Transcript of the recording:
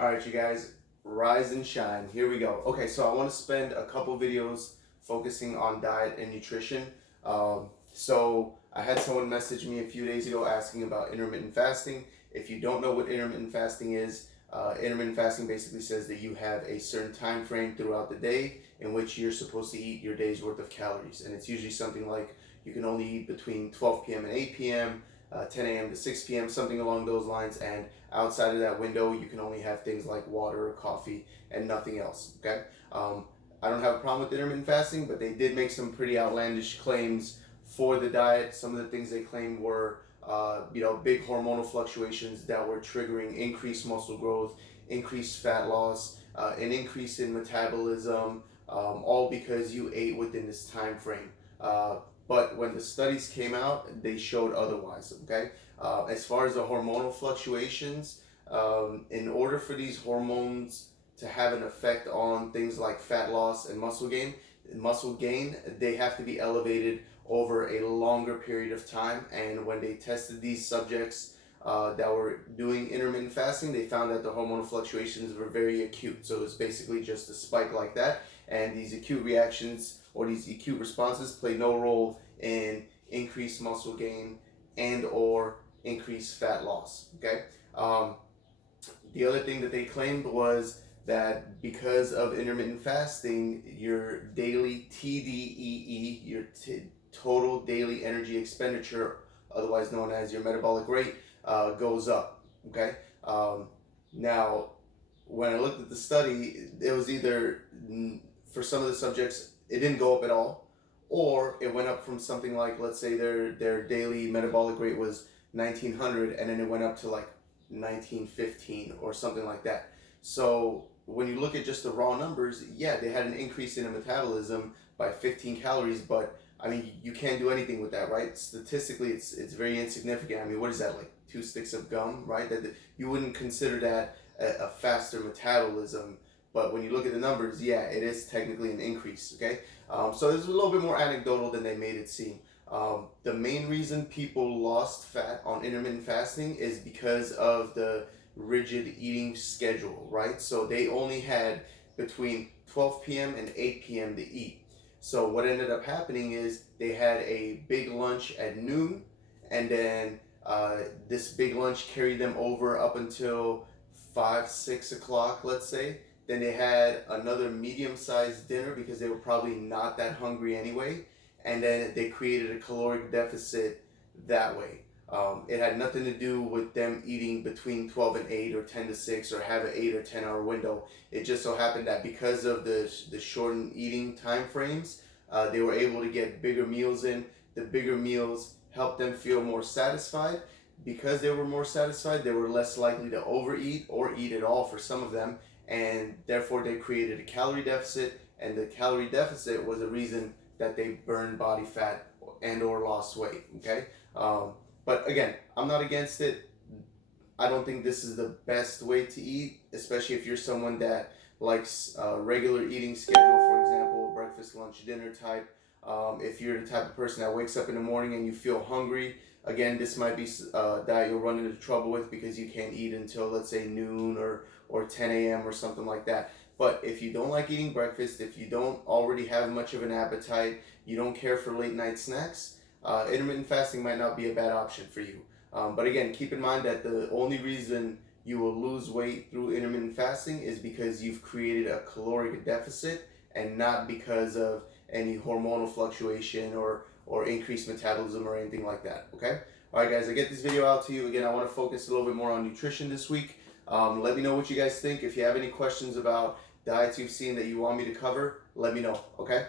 All right, you guys, rise and shine. Here we go. Okay, so I want to spend a couple videos focusing on diet and nutrition. So I had someone message me a few days ago asking about intermittent fasting. If you don't know what intermittent fasting is, intermittent fasting basically says that you have a certain time frame throughout the day in which you're supposed to eat your day's worth of calories. And it's usually something like you can only eat between 12 p.m. and 8 p.m., 10 a.m. to 6 p.m., something along those lines. And outside of that window, you can only have things like water or coffee and nothing else, okay? I don't have a problem with intermittent fasting, but they did make some pretty outlandish claims for the diet. Some of the things they claimed were, big hormonal fluctuations that were triggering increased muscle growth, increased fat loss, an increase in metabolism, all because you ate within this time frame. But when the studies came out, they showed otherwise, okay? As far as the hormonal fluctuations, in order for these hormones to have an effect on things like fat loss and muscle gain, they have to be elevated over a longer period of time. And when they tested these subjects that were doing intermittent fasting, they found that the hormonal fluctuations were very acute. So it's basically just a spike like that. And these acute reactions or these acute responses play no role in increased muscle gain and or increased fat loss, okay? The other thing that they claimed was that because of intermittent fasting, your daily TDEE, your total daily energy expenditure, otherwise known as your metabolic rate, goes up, okay? Now, when I looked at the study, it was either, for some of the subjects, it didn't go up at all, or it went up from something like, let's say their daily metabolic rate was 1900, and then it went up to like 1915 or something like that. So when you look at just the raw numbers, yeah, they had an increase in the metabolism by 15 calories, but I mean, you can't do anything with that, right? Statistically, it's very insignificant. I mean, what is that, like 2 sticks of gum, right? That you wouldn't consider that a faster metabolism. But when you look at the numbers, yeah, it is technically an increase, okay? So it's a little bit more anecdotal than they made it seem. The main reason people lost fat on intermittent fasting is because of the rigid eating schedule, right? So they only had between 12 p.m. and 8 p.m. to eat. So what ended up happening is they had a big lunch at noon, and then this big lunch carried them over up until 5, 6 o'clock, let's say. Then they had another medium-sized dinner because they were probably not that hungry anyway. And then they created a caloric deficit that way. It had nothing to do with them eating between 12 and 8 or 10 to 6 or have an 8 or 10 hour window. It just so happened that because of the shortened eating time frames, they were able to get bigger meals in. The bigger meals helped them feel more satisfied. Because they were more satisfied, they were less likely to overeat or eat at all for some of them. And therefore they created a calorie deficit, and the calorie deficit was a reason that they burned body fat and or lost weight, okay? But again, I'm not against it. I don't think this is the best way to eat, especially if you're someone that likes a regular eating schedule, for example, breakfast, lunch, dinner type. If you're the type of person that wakes up in the morning and you feel hungry, again, this might be a diet you'll run into trouble with because you can't eat until, let's say, noon or 10 a.m. or something like that. But if you don't like eating breakfast, if you don't already have much of an appetite, you don't care for late night snacks, intermittent fasting might not be a bad option for you. But again, keep in mind that the only reason you will lose weight through intermittent fasting is because you've created a caloric deficit and not because of any hormonal fluctuation or increased metabolism or anything like that, okay? All right, guys, I get this video out to you. Again, I want to focus a little bit more on nutrition this week. Let me know what you guys think. If you have any questions about diets you've seen that you want me to cover, let me know, okay?